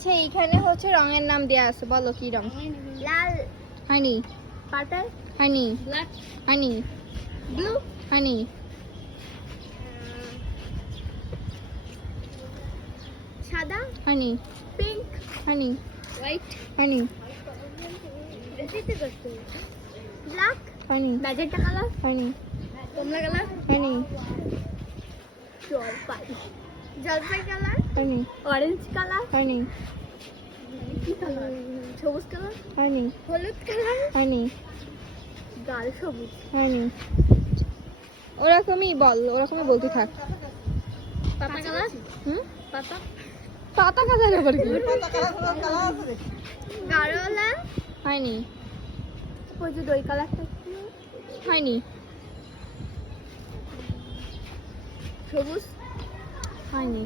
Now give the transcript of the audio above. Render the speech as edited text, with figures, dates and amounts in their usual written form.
আচ্ছা এইখানে হচ্ছে রঙের নাম দেয়া আছে, বলো কি রং? লাল, হানি, পার্পল, হানি, ব্ল্যাক, হানি, ব্লু, হানি, সাদা, হানি, পিঙ্ক, হানি, হোয়াইট, হানি, ব্ল্যাক, হানি, ম্যাজেন্টা কালার, হানি, কমলা কালার, হানি, জলপাই, জলপাই কালার, হানি, অরেঞ্জ কালার, হানি, কি কালার, সবুজ কালার, হানি, হলুদ কালার, হানি, গাঢ় সবুজ, হানি। ওরকমই বল, ওরকমই বলতে থাক। পাতা কালার, হুম, পাতা, পাতা কালার আবার কি? গাঢ় লাল, হয়নি, ওই যে দই কালারটা, হয়নি, সবুজ, হয়নি,